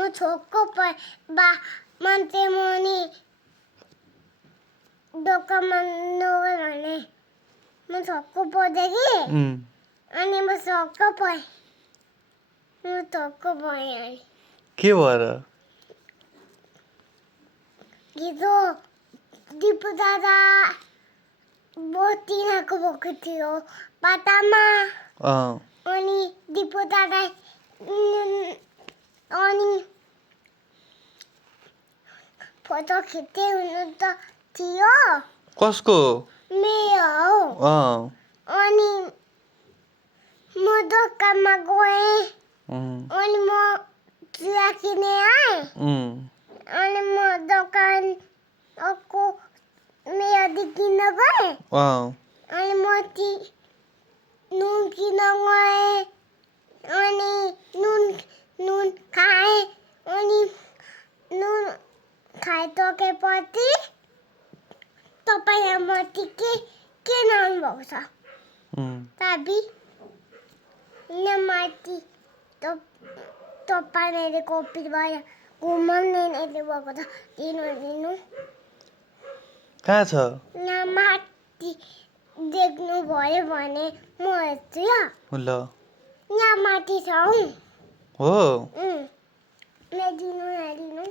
म छोको बा मान्छे मुनि दोकानमा नगए भने म छोको पर्दै कि अनि म छोको पाएँ म छोको पाएँ अनि के भएर हिजो दिपु दादा बोटिनाको भएको थियो बाटामा अनि दिपु दादा अनि फोटो खिच्दै हुनु त थियो कसको मेरो अनि म दोकानमा गएँ अनि म चिया किने आएँ अनि म दोकानको मेरो किन्न गएँ अनि म नुन किन्न गएँ अनि नुन खाएँ अनि नुन खाइसकेपछि तपाईँ माथि के लानु भएको छ चाबी यहाँ माथि तपाईँले कपीबाट घुमाउने भएको छ दिनु कहाँ छ यहाँ माथि देख्नु भयो भने म हेर्छु ल यहाँ माथि छ हो ल्याइदिनु